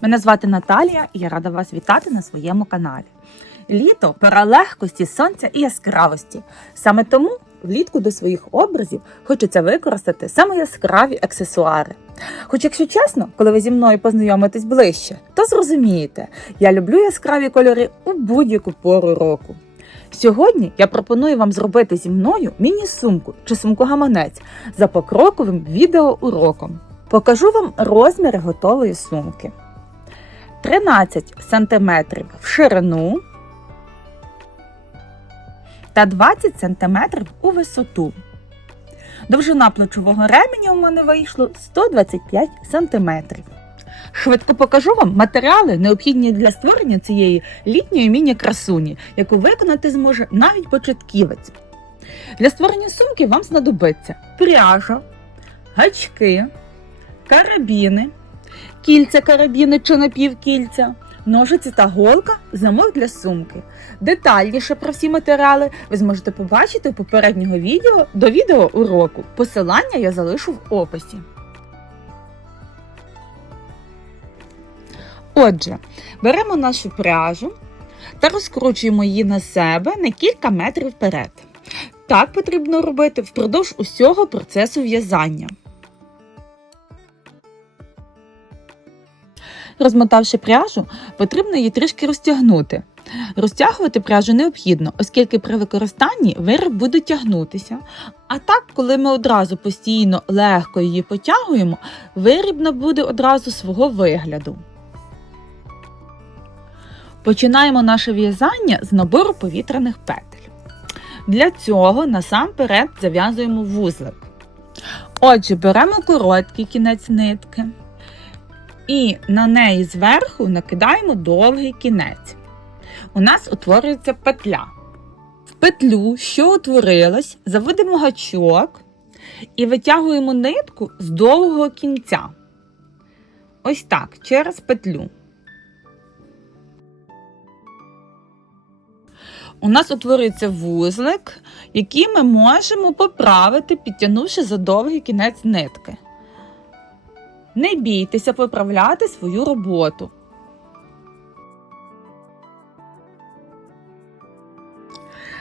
Мене звати Наталія і я рада вас вітати на своєму каналі. Літо – пора легкості, сонця і яскравості. Саме тому влітку до своїх образів хочеться використати саме яскраві аксесуари. Хоч, якщо чесно, коли ви зі мною познайомитесь ближче, то зрозумієте, я люблю яскраві кольори у будь-яку пору року. Сьогодні я пропоную вам зробити зі мною міні-сумку чи сумку-гаманець за покроковим відеоуроком. Покажу вам розміри готової сумки. 13 см в ширину та 20 см у висоту. Довжина плечового ременя у мене вийшло 125 см. Швидко покажу вам матеріали, необхідні для створення цієї літньої міні-красуні, яку виконати зможе навіть початківець. Для створення сумки вам знадобиться пряжа, гачки, карабіни, кільця-карабіни чи напівкільця, ножиці та голка, замок для сумки. Детальніше про всі матеріали ви зможете побачити у попереднього відео до відеоуроку. Посилання я залишу в описі. Отже, беремо нашу пряжу та розкручуємо її на себе на кілька метрів вперед. Так потрібно робити впродовж усього процесу в'язання. Розмотавши пряжу, потрібно її трішки розтягнути. Розтягувати пряжу необхідно, оскільки при використанні виріб буде тягнутися. А так, коли ми одразу постійно легко її потягуємо, виріб набуде одразу свого вигляду. Починаємо наше в'язання з набору повітряних петель. Для цього насамперед зав'язуємо вузлик. Отже, беремо короткий кінець нитки і на неї зверху накидаємо довгий кінець. У нас утворюється петля. В петлю, що утворилась, заводимо гачок і витягуємо нитку з довгого кінця. Ось так, через петлю. У нас утворюється вузлик, який ми можемо поправити, підтягнувши за довгий кінець нитки. Не бійтеся поправляти свою роботу.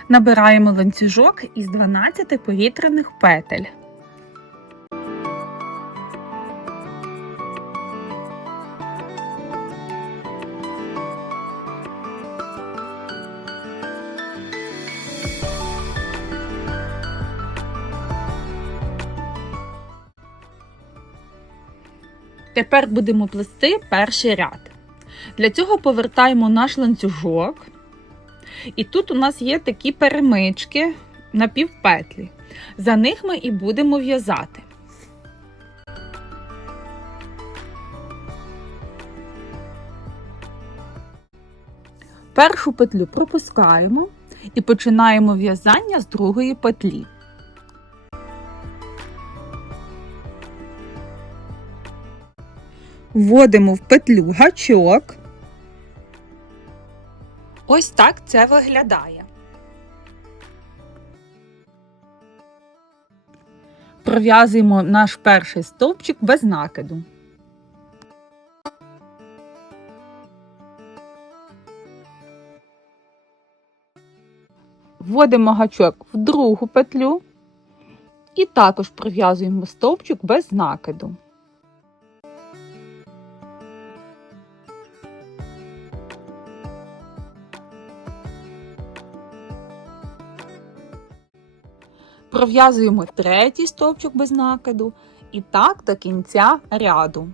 Набираємо ланцюжок із 12 повітряних петель. Тепер будемо плести перший ряд. Для цього повертаємо наш ланцюжок. І тут у нас є такі перемички на півпетлі. За них ми і будемо в'язати. Першу петлю пропускаємо і починаємо в'язання з другої петлі. Вводимо в петлю гачок. Ось так це виглядає. Пров'язуємо наш перший стовпчик без накиду. Вводимо гачок в другу петлю і також пров'язуємо стовпчик без накиду. Пров'язуємо третій стовпчик без накиду і так до кінця ряду.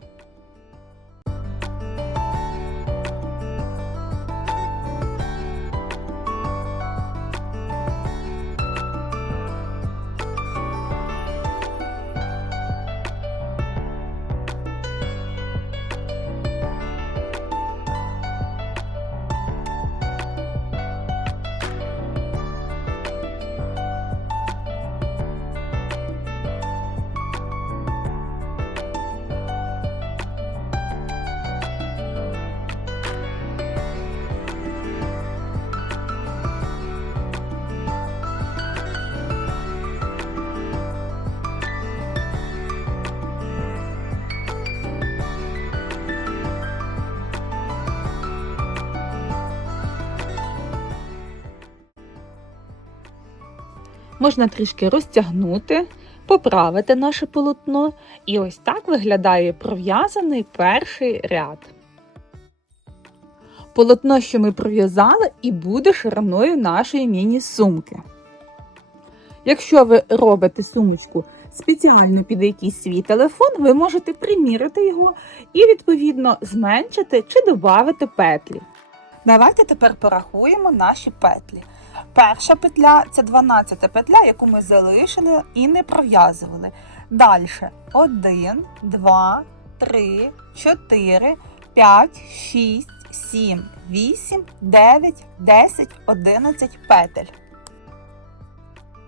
Можна трішки розтягнути, поправити наше полотно. І ось так виглядає пров'язаний перший ряд. Полотно, що ми пров'язали, і буде шириною нашої міні-сумки. Якщо ви робите сумочку спеціально під якийсь свій телефон, ви можете приміряти його і, відповідно, зменшити чи додати петлі. Давайте тепер порахуємо наші петлі. Перша петля – це 12-та петля, яку ми залишили і не пров'язували. Далі 1, 2, 3, 4, 5, 6, 7, 8, 9, 10, 11 петель.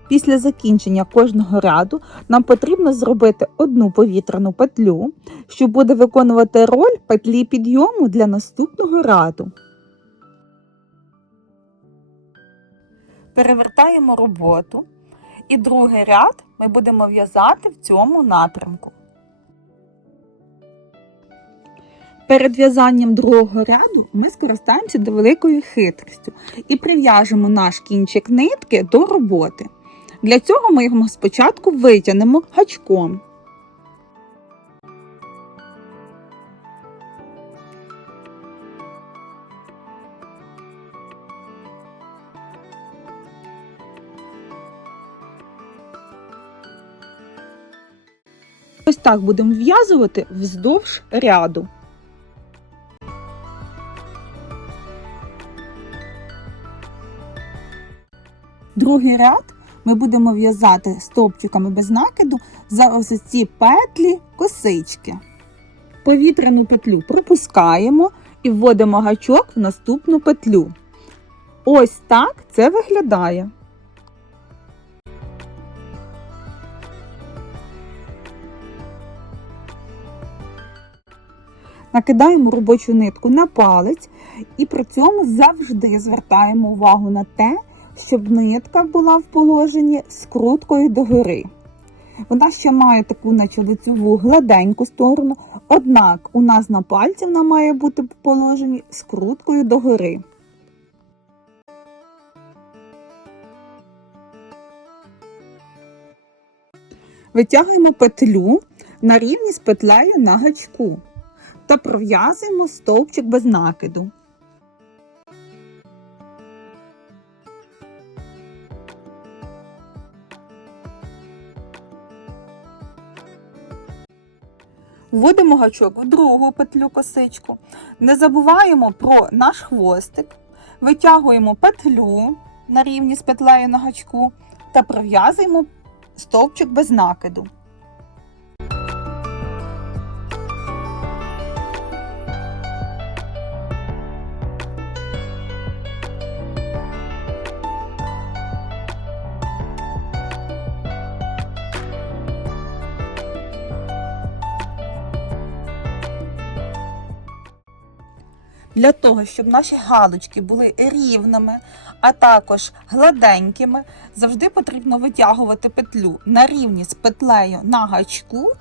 Після закінчення кожного ряду нам потрібно зробити одну повітряну петлю, що буде виконувати роль петлі підйому для наступного ряду. Перевертаємо роботу і другий ряд ми будемо в'язати в цьому напрямку. Перед в'язанням другого ряду ми скористаємося невеликою хитрістю і прив'яжемо наш кінчик нитки до роботи. Для цього ми його спочатку витягнемо гачком. Ось так будемо в'язувати вздовж ряду. Другий ряд ми будемо в'язати стовпчиками без накиду за ось ці петлі косички. Повітряну петлю пропускаємо і вводимо гачок в наступну петлю. Ось так це виглядає. Накидаємо робочу нитку на палець і при цьому завжди звертаємо увагу на те, щоб нитка була в положенні скруткою догори. Вона ще має таку наче лицьову гладеньку сторону, однак у нас на пальці вона має бути в положенні скруткою догори. Витягуємо петлю на рівні з петлею на гачку та пров'язуємо стовпчик без накиду. Вводимо гачок в другу петлю косичку, не забуваємо про наш хвостик, витягуємо петлю на рівні з петлею на гачку та пров'язуємо стовпчик без накиду. Для того, щоб наші галочки були рівними, а також гладенькими, завжди потрібно витягувати петлю на рівні з петлею на гачку,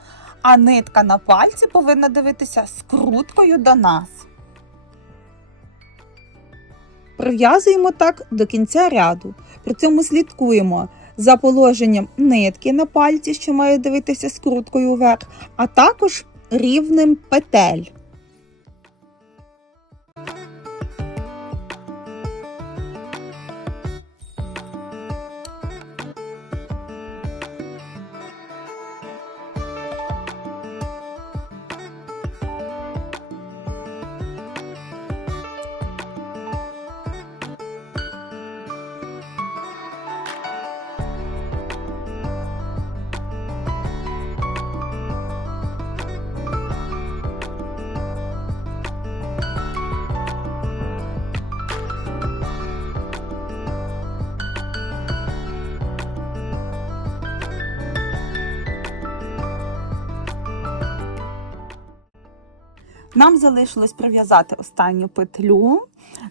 а нитка на пальці повинна дивитися скруткою до нас. Пров'язуємо так до кінця ряду. При цьому слідкуємо за положенням нитки на пальці, що має дивитися скруткою вверх, а також рівнем петель. Нам залишилось пров'язати останню петлю.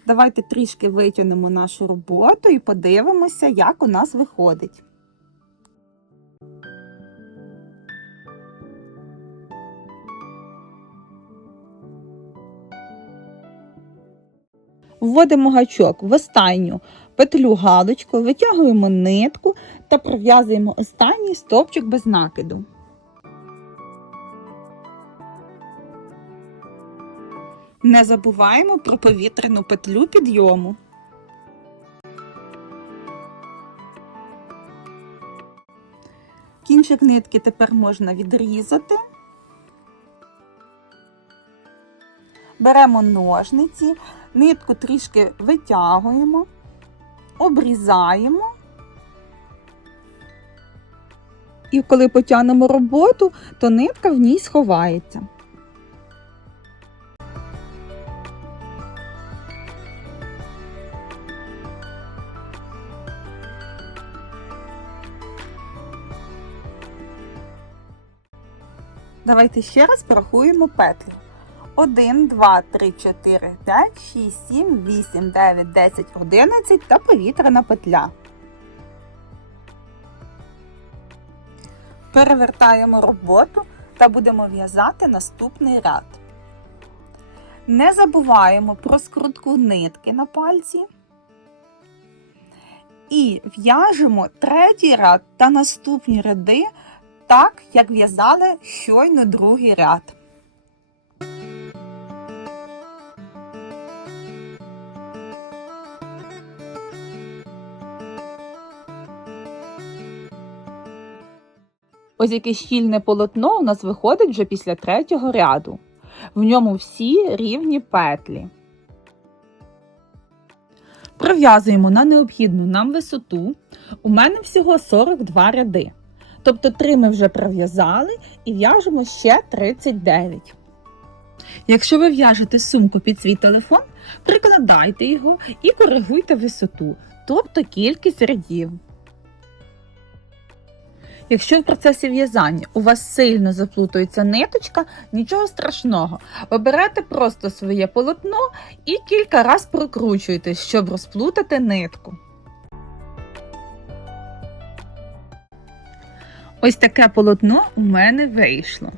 Давайте трішки витягнемо нашу роботу і подивимося, як у нас виходить. Вводимо гачок в останню петлю галочку, витягуємо нитку та пров'язуємо останній стовпчик без накиду. Не забуваємо про повітряну петлю підйому. Кінчик нитки тепер можна відрізати. Беремо ножниці, нитку трішки витягуємо, обрізаємо. І коли потягнемо роботу, то нитка в ній сховається. Давайте ще раз порахуємо петлі. 1, 2, 3, 4, 5, 6, 7, 8, 9, 10, 11 та повітряна петля. Перевертаємо роботу та будемо в'язати наступний ряд. Не забуваємо про скрутку нитки на пальці. І в'яжемо третій ряд та наступні ряди так, як в'язали щойно другий ряд. Ось яке щільне полотно у нас виходить вже після третього ряду. В ньому всі рівні петлі. Пров'язуємо на необхідну нам висоту. У мене всього 42 ряди. Тобто 3 ми вже пров'язали і в'яжемо ще 39. Якщо ви в'яжете сумку під свій телефон, прикладайте його і коригуйте висоту, тобто кількість рядів. Якщо в процесі в'язання у вас сильно заплутується ниточка, нічого страшного. Ви берете просто своє полотно і кілька разів прокручуєте, щоб розплутати нитку. Ось таке полотно у мене вийшло.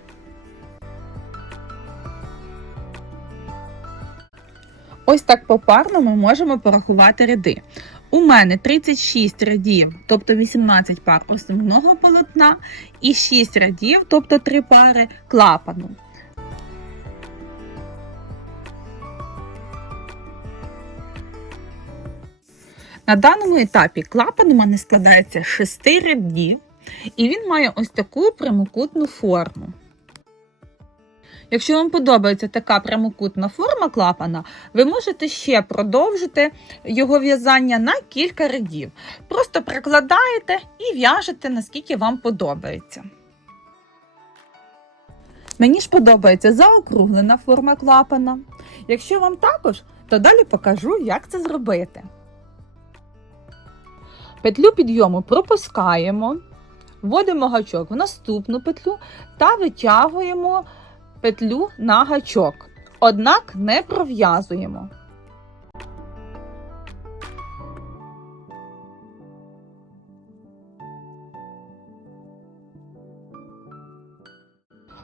Ось так попарно ми можемо порахувати ряди. У мене 36 рядів, тобто 18 пар основного полотна і 6 рядів, тобто 3 пари клапану. На даному етапі клапан у мене складається з 6 рядів і він має ось таку прямокутну форму. Якщо вам подобається така прямокутна форма клапана, ви можете ще продовжити його в'язання на кілька рядів. Просто прикладаєте і в'яжете, наскільки вам подобається. Мені ж подобається заокруглена форма клапана. Якщо вам також, то далі покажу, як це зробити. Петлю підйому пропускаємо, вводимо гачок в наступну петлю та витягуємо петлю на гачок, однак не пров'язуємо.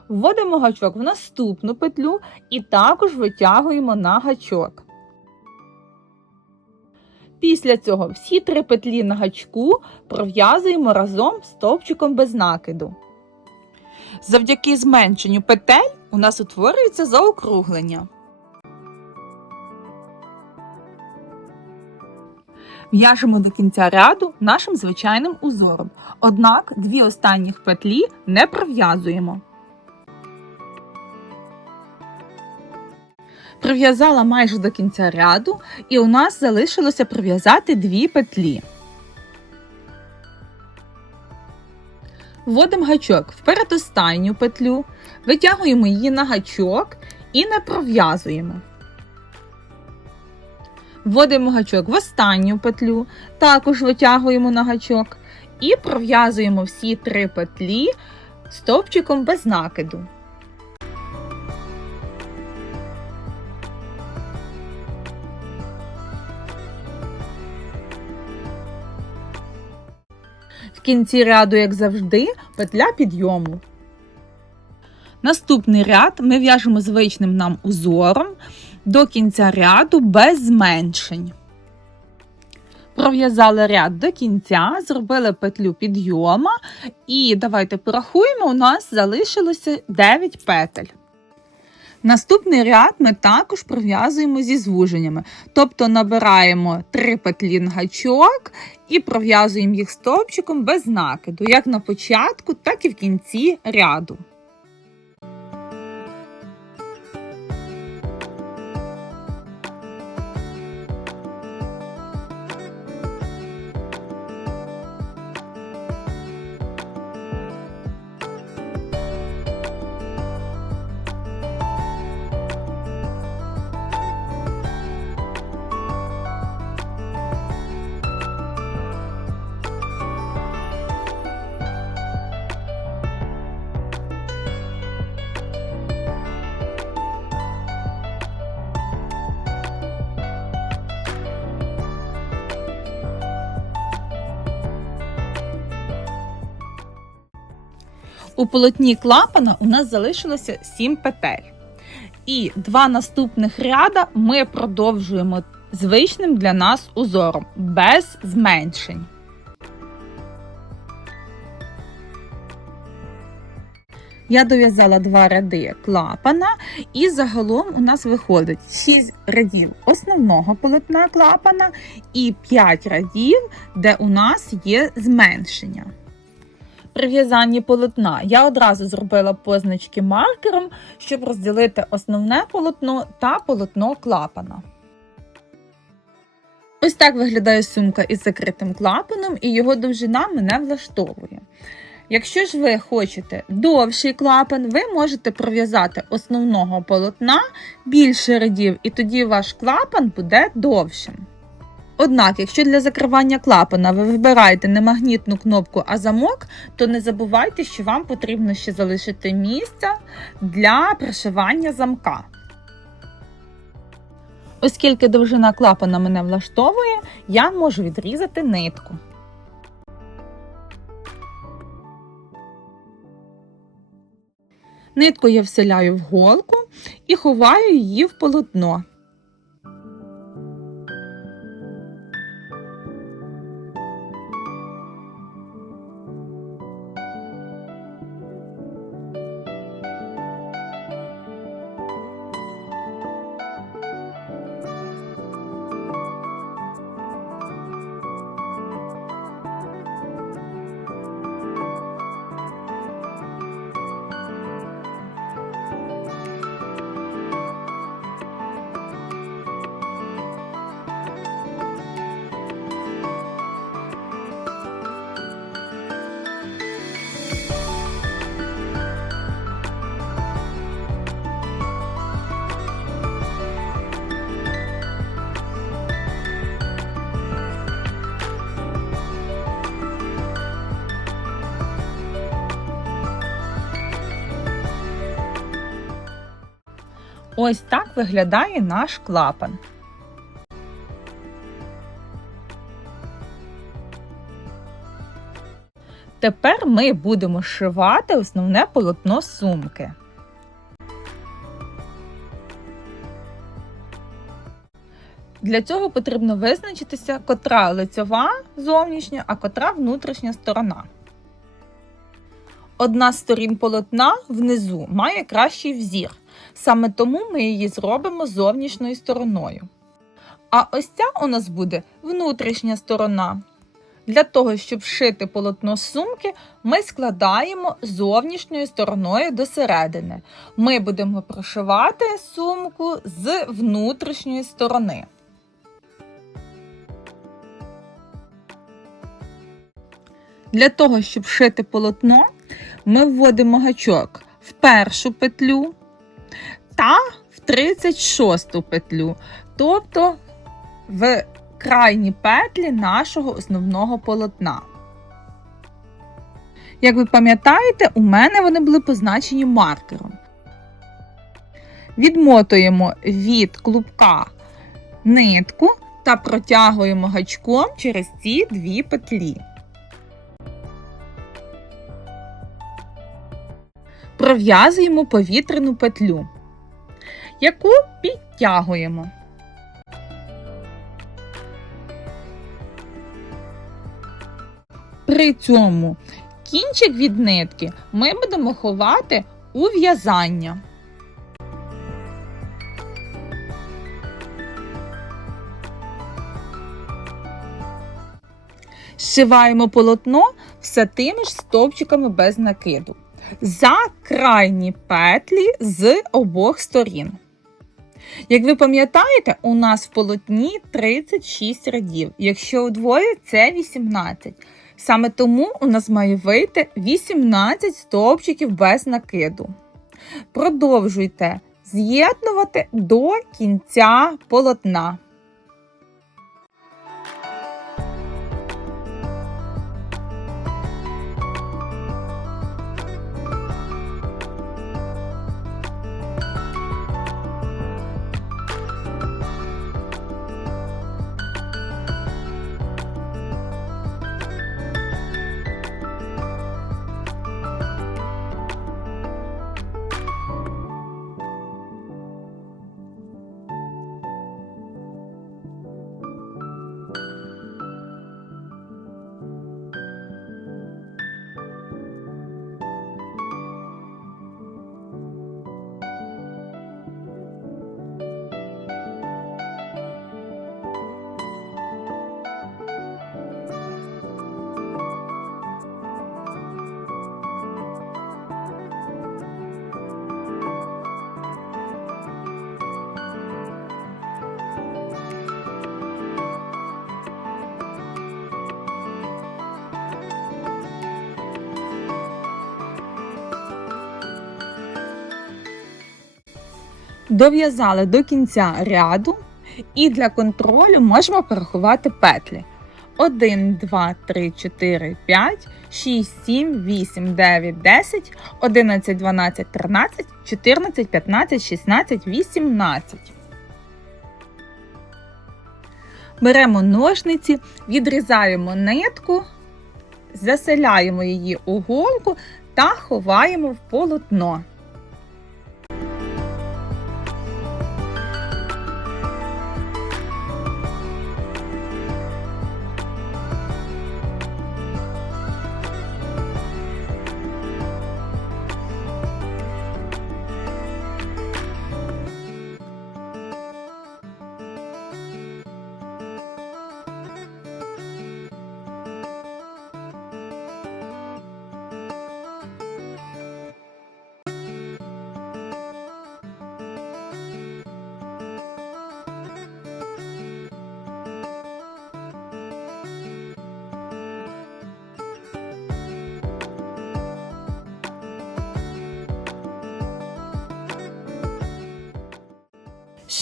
Вводимо гачок в наступну петлю і також витягуємо на гачок. Після цього всі 3 петлі на гачку пров'язуємо разом стовпчиком без накиду. Завдяки зменшенню петель у нас утворюється заокруглення. В'яжемо до кінця ряду нашим звичайним узором, однак 2 останніх петлі не пров'язуємо. Пров'язала майже до кінця ряду і у нас залишилося пров'язати 2 петлі. Вводимо гачок в передостанню петлю, витягуємо її на гачок і не пров'язуємо. Вводимо гачок в останню петлю, також витягуємо на гачок і пров'язуємо всі 3 петлі стовпчиком без накиду. В кінці ряду, як завжди, петля підйому. Наступний ряд ми в'яжемо звичним нам узором до кінця ряду без зменшень. Пров'язали ряд до кінця, зробили петлю підйома і давайте порахуємо, у нас залишилося 9 петель. Наступний ряд ми також пров'язуємо зі звуженнями, тобто набираємо 3 петлі на гачок і пров'язуємо їх стовпчиком без накиду, як на початку, так і в кінці ряду. У полотні клапана у нас залишилося 7 петель. І 2 наступних ряда ми продовжуємо звичним для нас узором, без зменшень. Я дов'язала 2 ряди клапана і загалом у нас виходить 6 рядів основного полотна клапана і 5 рядів, де у нас є зменшення. При в'язанні полотна я одразу зробила позначки маркером, щоб розділити основне полотно та полотно клапана. Ось так виглядає сумка із закритим клапаном, і його довжина мене влаштовує. Якщо ж ви хочете довший клапан, ви можете пров'язати основного полотна більше рядів, і тоді ваш клапан буде довшим. Однак, якщо для закривання клапана ви вибираєте не магнітну кнопку, а замок, то не забувайте, що вам потрібно ще залишити місце для пришивання замка. Оскільки довжина клапана мене влаштовує, я можу відрізати нитку. Нитку я вселяю в голку і ховаю її в полотно. Ось так виглядає наш клапан. Тепер ми будемо шивати основне полотно сумки. Для цього потрібно визначитися, котра лицьова зовнішня, а котра внутрішня сторона. Одна з сторін полотна внизу має кращий взір, саме тому ми її зробимо зовнішньою стороною. А ось ця у нас буде внутрішня сторона. Для того, щоб шити полотно сумки, ми складаємо зовнішньою стороною до середини. Ми будемо прошивати сумку з внутрішньої сторони. Для того, щоб шити полотно, ми вводимо гачок в першу петлю та в 36-ту петлю, тобто в крайні петлі нашого основного полотна. Як ви пам'ятаєте, у мене вони були позначені маркером. Відмотуємо від клубка нитку та протягуємо гачком через ці 2 петлі. Пров'язуємо повітряну петлю, яку підтягуємо. При цьому кінчик від нитки ми будемо ховати у в'язання. Зшиваємо полотно все тими ж стовпчиками без накиду за крайні петлі з обох сторін. Як ви пам'ятаєте, у нас в полотні 36 рядів, якщо удвоє – це 18. Саме тому у нас має вийти 18 стовпчиків без накиду. Продовжуйте з'єднувати до кінця полотна. Дов'язали до кінця ряду і для контролю можемо порахувати петлі. 1, 2, 3, 4, 5, 6, 7, 8, 9, 10, 11, 12, 13, 14, 15, 16, 18. Беремо ножниці, відрізаємо нитку, заселяємо її у голку та ховаємо в полотно.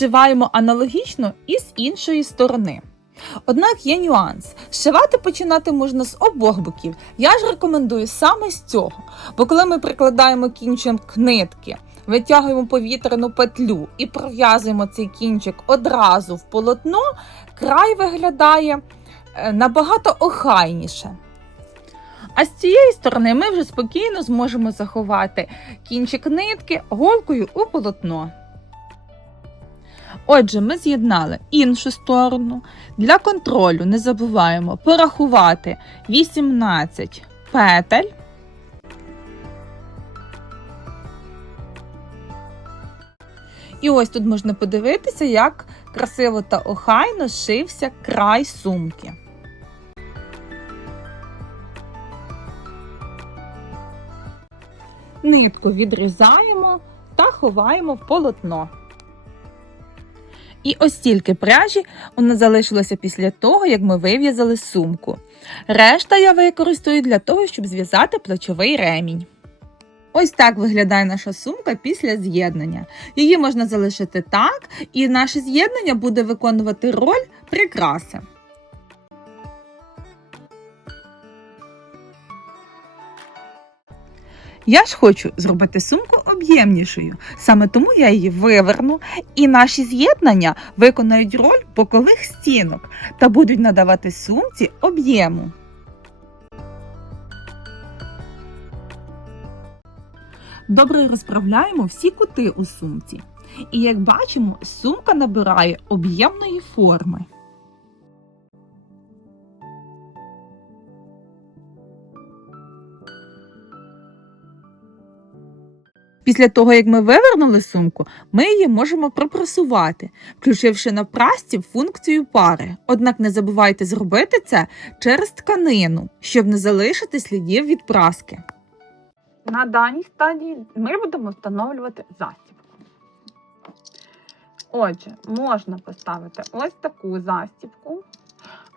Зшиваємо аналогічно і з іншої сторони. Однак є нюанс. Зшивати починати можна з обох боків. Я ж рекомендую саме з цього. Бо коли ми прикладаємо кінчик нитки, витягуємо повітряну петлю і пров'язуємо цей кінчик одразу в полотно, край виглядає набагато охайніше. А з цієї сторони ми вже спокійно зможемо заховати кінчик нитки голкою у полотно. Отже, ми з'єднали іншу сторону. Для контролю не забуваємо порахувати 18 петель. І ось тут можна подивитися, як красиво та охайно зшився край сумки. Нитку відрізаємо та ховаємо в полотно. І ось стільки пряжі у нас залишилося після того, як ми вив'язали сумку. Решта я використаю для того, щоб зв'язати плечовий ремінь. Ось так виглядає наша сумка після з'єднання. Її можна залишити так, і наше з'єднання буде виконувати роль прикраси. Я ж хочу зробити сумку об'ємнішою, саме тому я її виверну, і наші з'єднання виконають роль бокових стінок та будуть надавати сумці об'єму. Добре розправляємо всі кути у сумці. І як бачимо, сумка набирає об'ємної форми. Після того, як ми вивернули сумку, ми її можемо пропрасувати, включивши на прасці функцію пари. Однак не забувайте зробити це через тканину, щоб не залишити слідів від праски. На даній стадії ми будемо встановлювати застібку. Отже, можна поставити ось таку застібку,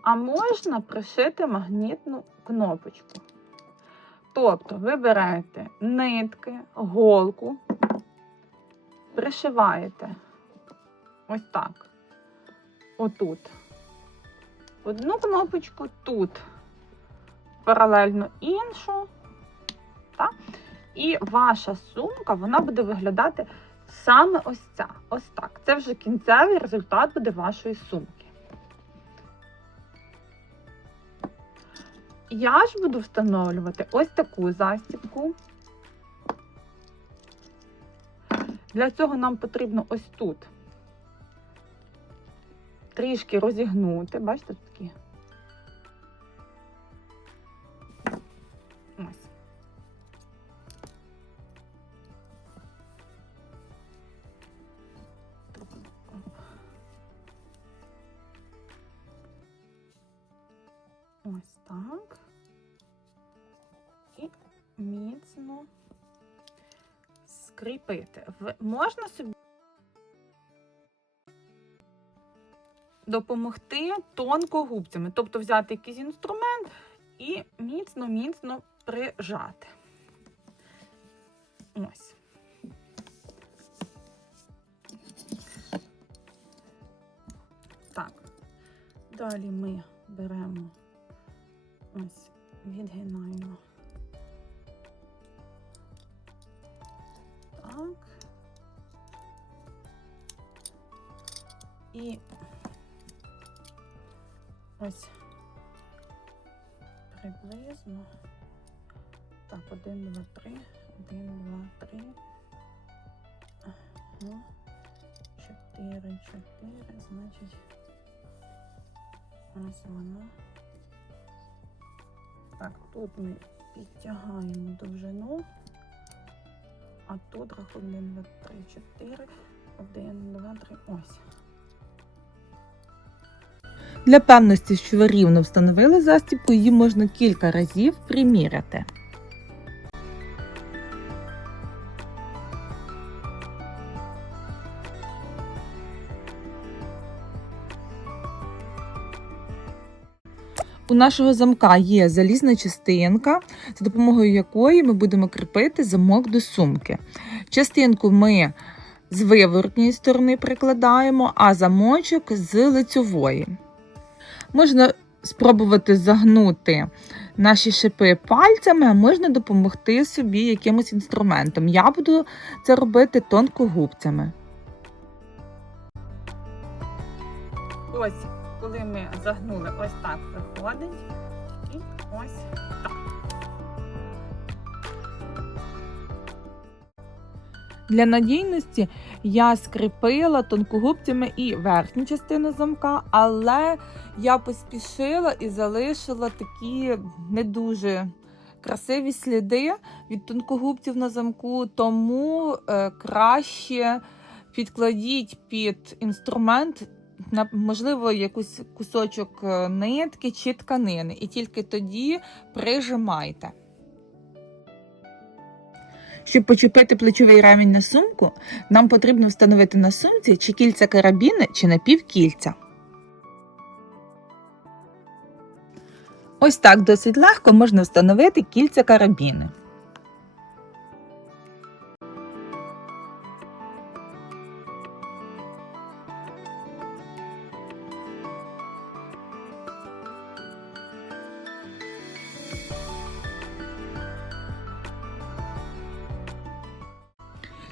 а можна пришити магнітну кнопочку. Тобто ви берете нитки, голку, пришиваєте ось так, отут одну кнопочку, тут паралельно іншу, так? І ваша сумка, вона буде виглядати саме ось так. Це вже кінцевий результат буде вашої сумки. Я ж буду встановлювати ось таку застібку. Для цього нам потрібно ось тут трішки розігнути. Бачите, такі? Ось. Ось так. І міцно скріпити. Можна собі допомогти тонкогубцями, тобто взяти якийсь інструмент і міцно прижати. Ось. Так. Далі ми беремо ось, відгинаємо. Так. І ось приблизно. Так, 1, 2, 3, 1, 2, 3. Ага. 4, 4, значить, ось воно. Так, тут ми підтягаємо довжину, а тут рахуємо 1, 2, 3, 4, 1, 2, 3, ось. Для певності, що ви рівно встановили застібку, її можна кілька разів приміряти. У нашого замка є залізна частинка, за допомогою якої ми будемо кріпити замок до сумки. Частинку ми з виворотньої сторони прикладаємо, а замочок з лицьової. Можна спробувати загнути наші шипи пальцями, а можна допомогти собі якимось інструментом. Я буду це робити тонкогубцями. Ось, коли ми загнули, ось так виходить. І ось так. Для надійності я скріпила тонкогубцями і верхню частину замка, але я поспішила і залишила такі не дуже красиві сліди від тонкогубців на замку, тому краще підкладіть під інструмент, можливо, якийсь кусочок нитки чи тканини, і тільки тоді прижимайте. Щоб почепити плечовий ремінь на сумку, нам потрібно встановити на сумці чи кільця карабіни, чи напівкільця. Ось так досить легко можна встановити кільця карабіни.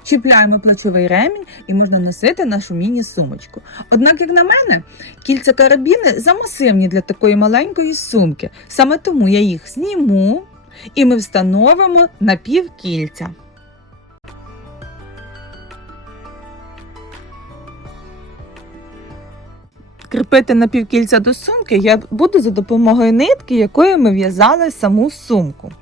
Чіпляємо плечовий ремінь і можна носити нашу міні-сумочку. Однак, як на мене, кільця карабіни замасивні для такої маленької сумки. Саме тому я їх зніму і ми встановимо напівкільця. Кріпити напівкільця до сумки я буду за допомогою нитки, якою ми в'язали саму сумку.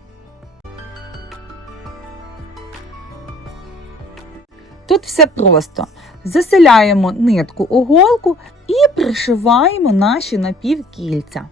Тут все просто. Заселяємо нитку у голку і пришиваємо наші напівкільця.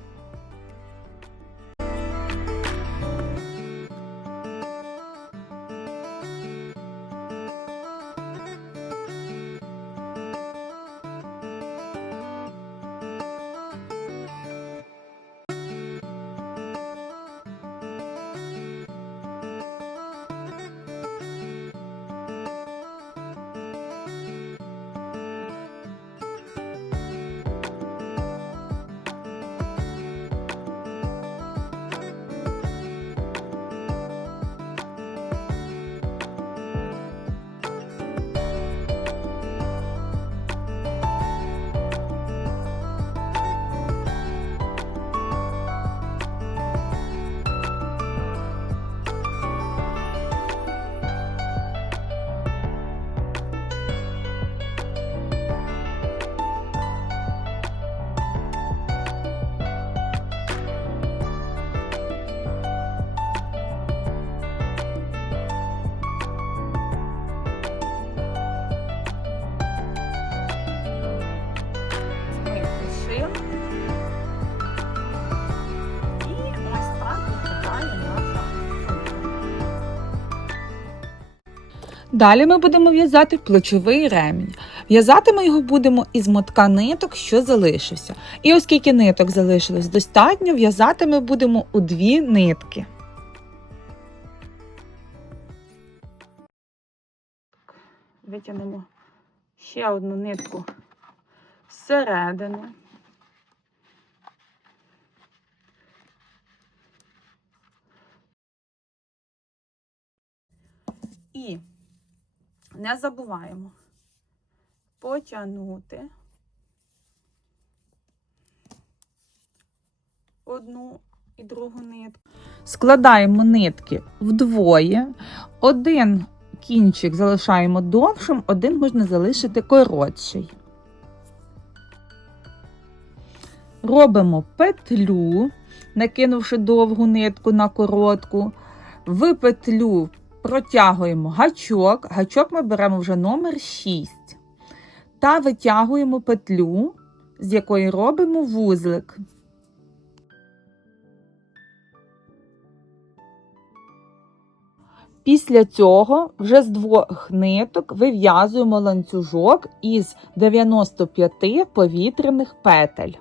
Далі ми будемо в'язати плечовий ремінь. В'язати ми його будемо із мотка ниток, що залишився. І оскільки ниток залишилось достатньо, в'язати ми будемо у 2 нитки. Витягнемо ще одну нитку зсередини. І не забуваємо потягнути одну і другу нитку. Складаємо нитки вдвоє. Один кінчик залишаємо довшим, один можна залишити коротший. Робимо петлю, накинувши довгу нитку на коротку. В петлю протягуємо гачок. Гачок ми беремо вже номер 6. Та витягуємо петлю, з якої робимо вузлик. Після цього вже з 2 ниток вив'язуємо ланцюжок із 95 повітряних петель.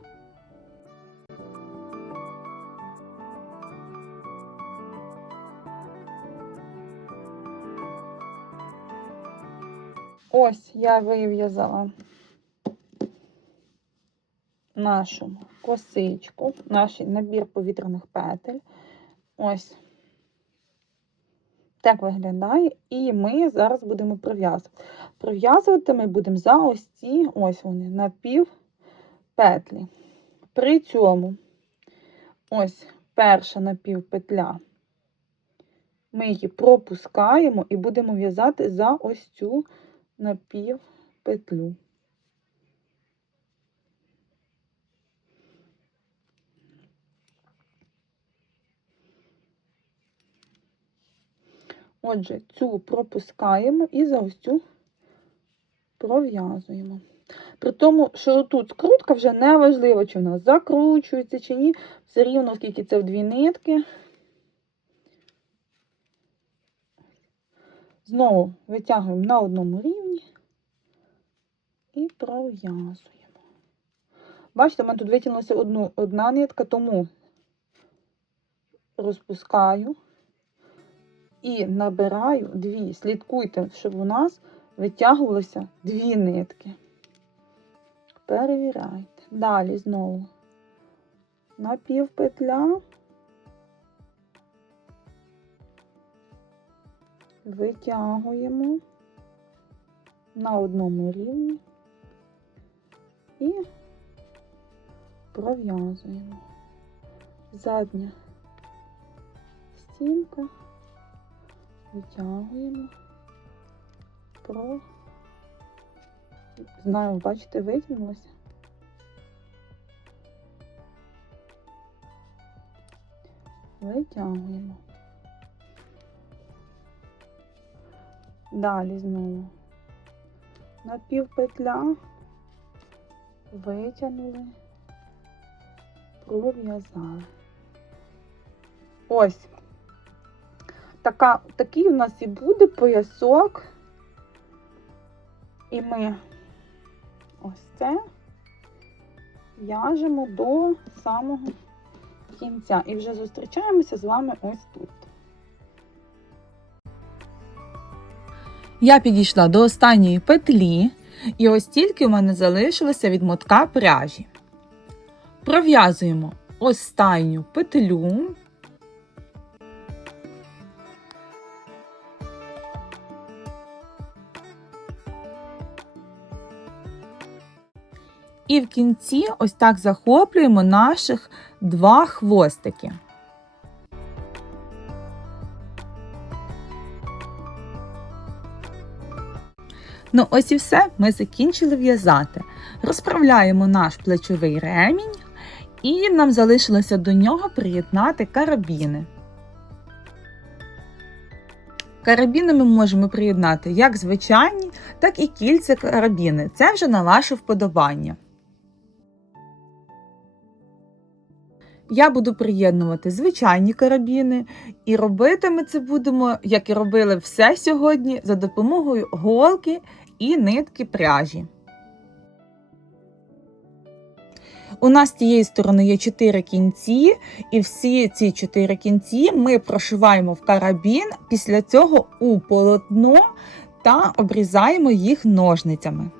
Ось я вив'язала нашу косичку, наш набір повітряних петель. Ось так виглядає. І ми зараз будемо пров'язувати. Пров'язувати ми будемо за ось ці, ось вони, напівпетлі. При цьому ось перша напівпетля. Ми її пропускаємо і будемо в'язати за ось цю напівпетлю. Отже, цю пропускаємо і за ось цю пров'язуємо. При тому, що тут скрутка вже не важливо, чи вона закручується, чи ні. Все рівно, оскільки це в 2 нитки. Знову витягуємо на одному рівні і пров'язуємо. Бачите, в мене тут витягнулася одна нитка, тому розпускаю і набираю 2. Слідкуйте, щоб у нас витягувалося 2 нитки. Перевіряйте. Далі знову напівпетля, витягуємо на одному рівні і пров'язуємо. Задня стінка, витягуємо, знаю, бачите, витягнулося. Витягуємо. Далі знову напівпетля, витягнули, пров'язали. Ось. Такий у нас і буде поясок. І ми ось це в'яжемо до самого кінця. І вже зустрічаємося з вами ось тут. Я підійшла до останньої петлі, і ось тільки у мене залишилося від мотка пряжі. Пров'язуємо останню петлю. І в кінці ось так захоплюємо наших 2 хвостики. Ну ось і все, ми закінчили в'язати. Розправляємо наш плечовий ремінь і нам залишилося до нього приєднати карабіни. Карабіни ми можемо приєднати як звичайні, так і кільця карабіни. Це вже на ваше вподобання. Я буду приєднувати звичайні карабіни, і робити ми це будемо, як і робили все сьогодні, за допомогою голки і нитки пряжі. У нас з тієї сторони є 4 кінці, і всі ці 4 кінці ми прошиваємо в карабін, після цього у полотно та обрізаємо їх ножницями.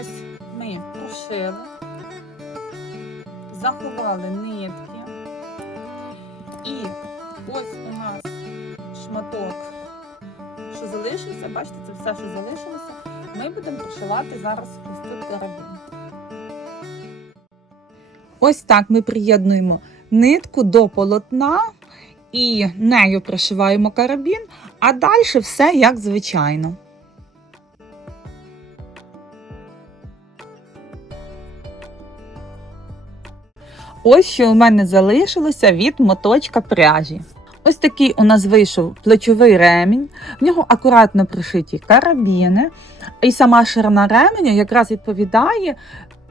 Ось ми прошили, заховали нитки, і ось у нас шматок, що залишився, бачите, це все, що залишилося, ми будемо прошивати зараз ось тут карабін. Ось так ми приєднуємо нитку до полотна і нею прошиваємо карабін, а далі все як звичайно. Ось що у мене залишилося від моточка пряжі. Ось такий у нас вийшов плечовий ремінь, в нього акуратно пришиті карабіни, і сама ширина ременю якраз відповідає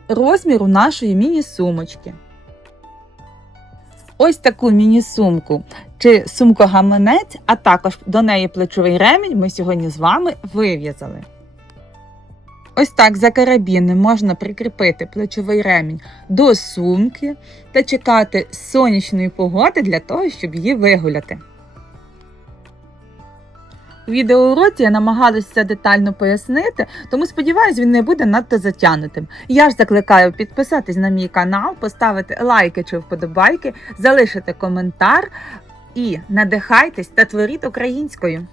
розміру нашої міні-сумочки. Ось таку міні-сумку чи сумку-гаманець, а також до неї плечовий ремінь ми сьогодні з вами вив'язали. Ось так за карабіни можна прикріпити плечовий ремінь до сумки та чекати сонячної погоди для того, щоб її вигуляти. У відеоуроці я намагалася це детально пояснити, тому сподіваюсь, він не буде надто затягнутим. Я ж закликаю підписатись на мій канал, поставити лайки чи вподобайки, залишити коментар і надихайтесь та творіть українською.